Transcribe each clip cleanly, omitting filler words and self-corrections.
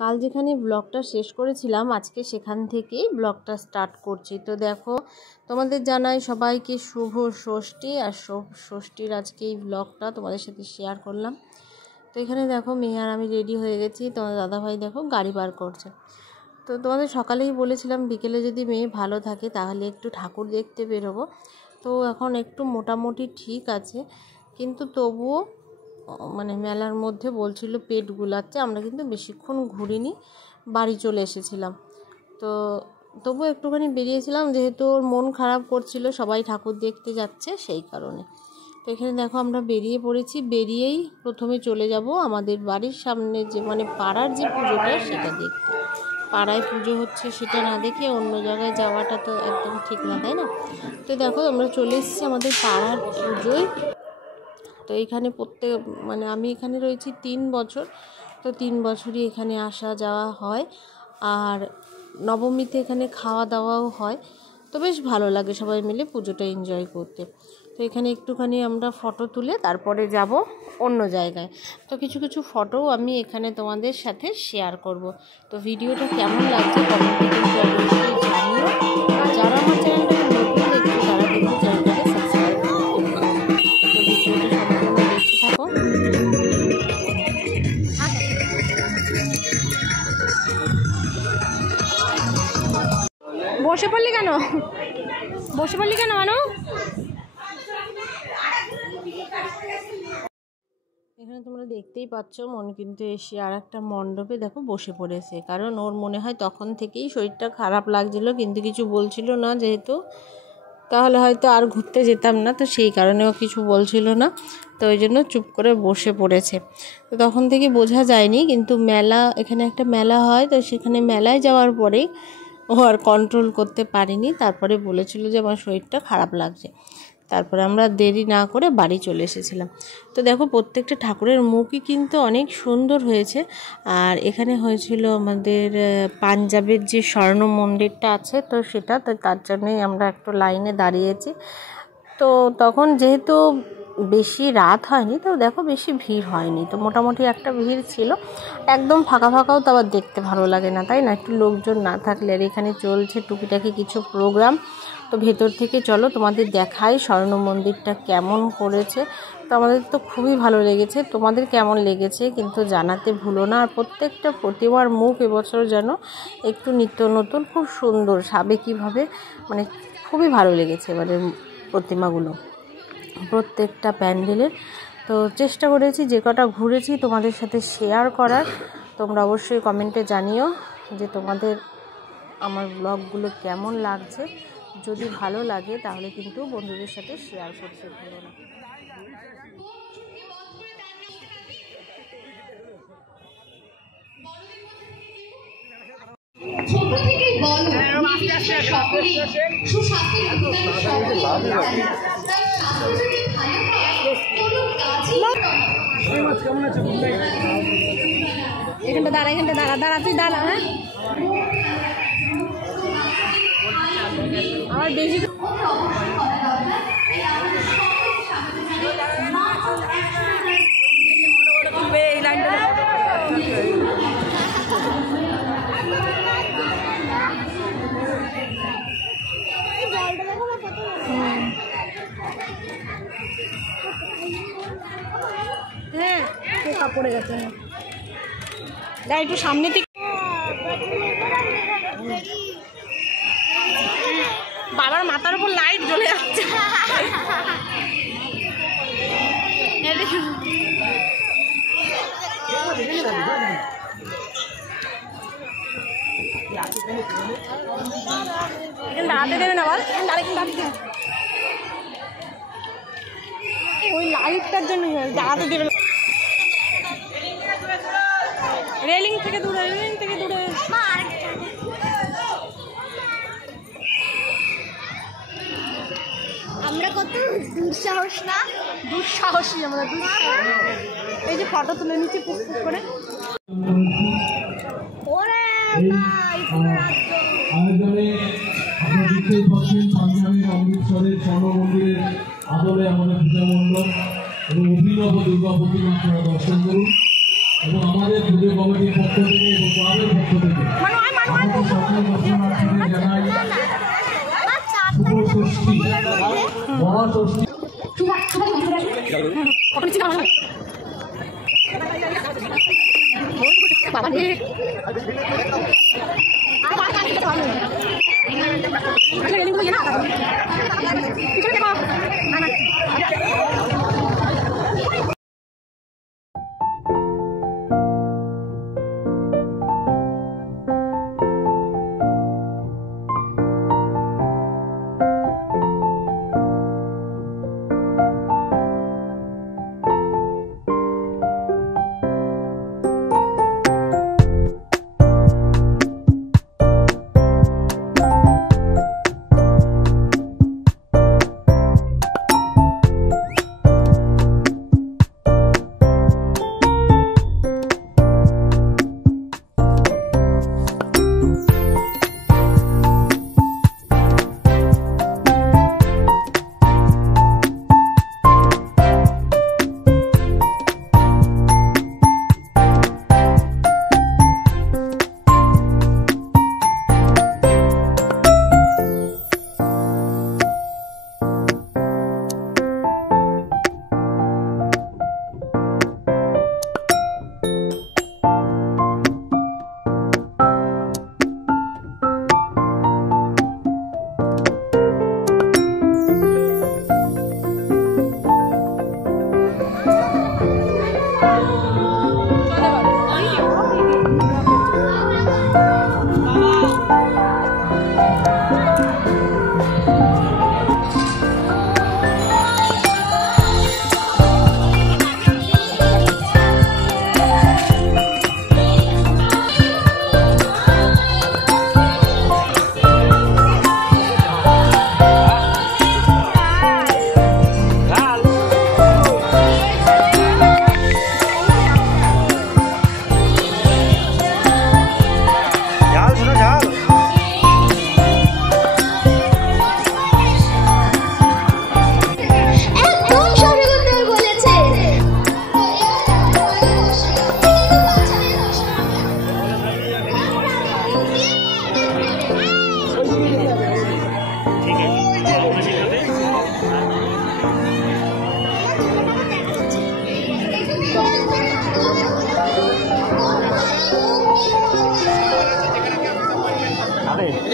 কাল যেখানে ব্লগটা শেষ করেছিলাম আজকে সেখান থেকেই ব্লগটা স্টার্ট করছি। তো দেখো, তোমাদের জানাই সবাইকে শুভ ষষ্ঠী। আর ষষ্ঠীর আজকে এই ব্লগটা তোমাদের সাথে শেয়ার করলাম। তো এখানে দেখো মেয়ে আর আমি রেডি হয়ে গেছি। তোমাদের দাদাভাই দেখো গাড়ি বার করছে। তো তোমাদের সকালেই বলেছিলাম বিকেলে যদি মেয়ে ভালো থাকে তাহলে একটু ঠাকুর দেখতে বেরোবো। তো এখন একটু মোটামুটি ঠিক আছে, কিন্তু তবুও মানে মেলার মধ্যে বলছিল পেট গুলাচ্ছে। আমরা কিন্তু বেশিক্ষণ ঘুরিনি, বাড়ি চলে এসেছিলাম। তো তবু একটুখানি বেরিয়েছিলাম, যেহেতু ওর মন খারাপ করছিল সবাই ঠাকুর দেখতে যাচ্ছে সেই কারণে। তো এখানে দেখো আমরা বেরিয়ে পড়েছি। বেরিয়েই প্রথমে চলে যাব আমাদের বাড়ির সামনে যে মানে পাড়ার যে পুজোটা সেটা দেখতে। পাড়ায় পুজো হচ্ছে সেটা না দেখে অন্য জায়গায় যাওয়াটা তো একদম ঠিক না, তাই না? তো দেখো আমরা চলে এসেছি আমাদের পাড়ার পুজোয়। তো এখানে মানে আমি এখানে রয়েছি 3 বছর। তো 3 বছরই এখানে আসা যাওয়া হয়। আর নবমীতে এখানে খাওয়া দাওয়াও হয়। তো বেশ ভালো লাগে সবাই মিলে পুজোটা এনজয় করতে। তো এখানে একটুখানি আমরা ফটো তুলে তারপরে যাব অন্য জায়গায়। তো কিছু কিছু ফটোও আমি এখানে তোমাদের সাথে শেয়ার করব। তো ভিডিওটা কেমন লাগছে কমেন্টে কিন্তু অবশ্যই জানিও। আর যারা আমার চ্যানেলটাকে নতুন দেখছো তারা কিন্তু চ্যানেলটাকে সাবস্ক্রাইব করতে ভুলো না। তো ভিডিওটা সম্পূর্ণ দেখতে থাকো। বসে পড়লি কেন মানু? এখানে তোমরা দেখতেই পাচ্ছ মন কিন্তু এসে আর একটা মণ্ডপে দেখো বসে পড়েছে, কারণ ওর মনে হয় তখন থেকেই শরীরটা খারাপ লাগছিল, কিন্তু কিছু বলছিল না যেহেতু, তাহলে হয়তো আর ঘুরতে যেতাম না। তো সেই কারণেও কিছু বলছিল না, তো ওই জন্য চুপ করে বসে পড়েছে। তো তখন থেকে বোঝা যায়নি, কিন্তু এখানে একটা মেলা হয়, তো সেখানে মেলায় যাওয়ার পরেই ও আর কন্ট্রোল করতে পারিনি। তারপরে বলেছিল যে আমার শরীরটা খারাপ লাগছে। তারপরে আমরা দেরি না করে বাড়ি চলে এসেছিলাম। তো দেখো প্রত্যেকটা ঠাকুরের মুখই কিন্তু অনেক সুন্দর হয়েছে। আর এখানে হয়েছিল আমাদের পাঞ্জাবের যে স্বর্ণ মন্দিরটা আছে, তো সেটা, তো তার জন্যই আমরা একটু লাইনে দাঁড়িয়েছি। তো তখন যেহেতু বেশি রাত হয়নি, তো দেখো বেশি ভিড় হয়নি, তো মোটামুটি একটা ভিড় ছিল। একদম ফাঁকা ফাঁকাও তো আবার দেখতে ভালো লাগে না, তাই না? একটু লোকজন না থাকলে। আর এখানে চলছে টুকিটাকি কিছু প্রোগ্রাম। তো ভেতর থেকে চলো তোমাদের দেখাই স্বর্ণ মন্দিরটা কেমন করেছে। তো আমাদের তো খুবই ভালো লেগেছে, তোমাদের কেমন লেগেছে কিন্তু জানাতে ভুলো না। আর প্রত্যেকটা প্রতিমার মুখ এবছর যেন একটু নিত্য নতুন, খুব সুন্দর সাবেকিভাবে, মানে খুবই ভালো লেগেছে এবারে প্রতিমাগুলো প্রত্যেকটা প্যান্ডেলের। তো চেষ্টা করেছি যে কটা ঘুরেছি তোমাদের সাথে শেয়ার করার। তোমরা অবশ্যই কমেন্টে জানিও যে তোমাদের আমার ব্লগগুলো কেমন লাগছে। যদি ভালো লাগে তাহলে কিন্তু বন্ধুদের সাথে শেয়ার করতে ভুলো না। ছোট থেকেই বলো সকলেই সুস্বাস্থ্যের অধিকারী সকলেই। তাই স্বাস্থ্য যদি ভালো হয় কোনো কাজই এখানটা দাঁড়া তুই দাঁড়া। হ্যাঁ, আমার বেশি এই লাইনটা হ্যাঁ কাপড়ে গেছে। দেখ একটু সামনে থেকে বাবার মাথার উপর লাইট জ্বলে যাচ্ছে। দাঁড়াতে দেবে না বল, ওই লাইটটার জন্য দাঁড়াতে দেবে না। রেলিং থেকে দূরে আমরা কত দুঃসাহসী আমরা। এই যে ফটো তুলে নিচ্ছি পুক করে। অমৃতসরের স্বর্ণ মন্দিরের আদলে আমাদের পূজা মণ্ডপ এবং অভিনব দুর্গা প্রতিমা আপনারা দর্শন করুন। এবং আমাদের পুজো কমিটির পক্ষ থেকে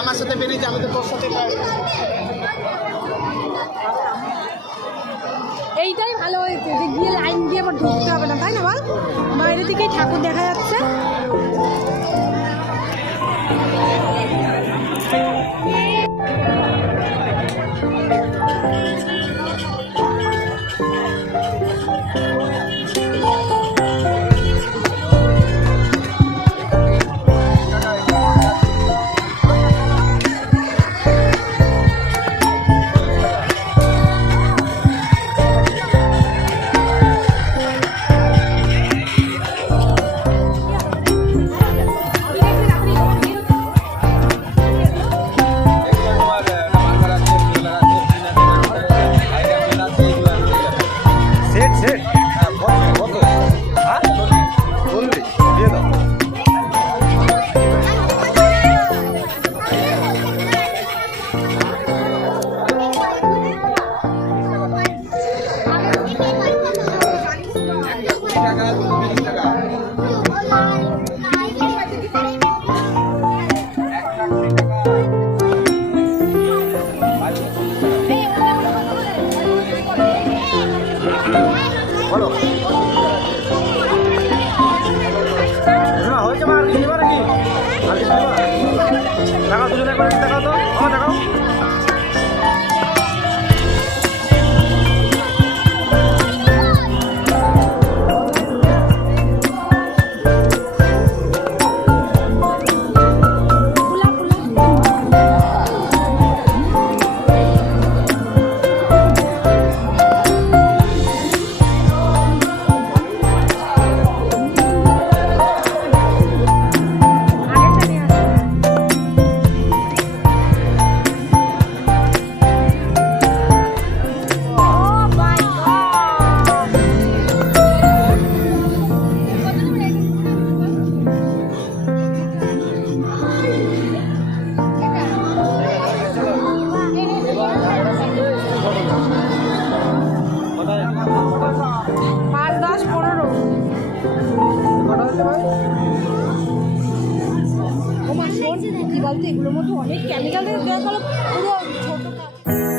আমার সাথে বেরিয়ে যাবে তো তোর সাথে এইটাই ভালো হয়েছে যে গিয়ে লাইন দিয়ে আবার ঢুকতে হবে না, তাই না বল? বাইরে থেকেই ঠাকুর দেখা যাচ্ছে। ও মা শোন কি বলতো, এগুলোর মধ্যে অনেক কেমিক্যাল দেওয়া গেল, পুরো ছোট কাজ।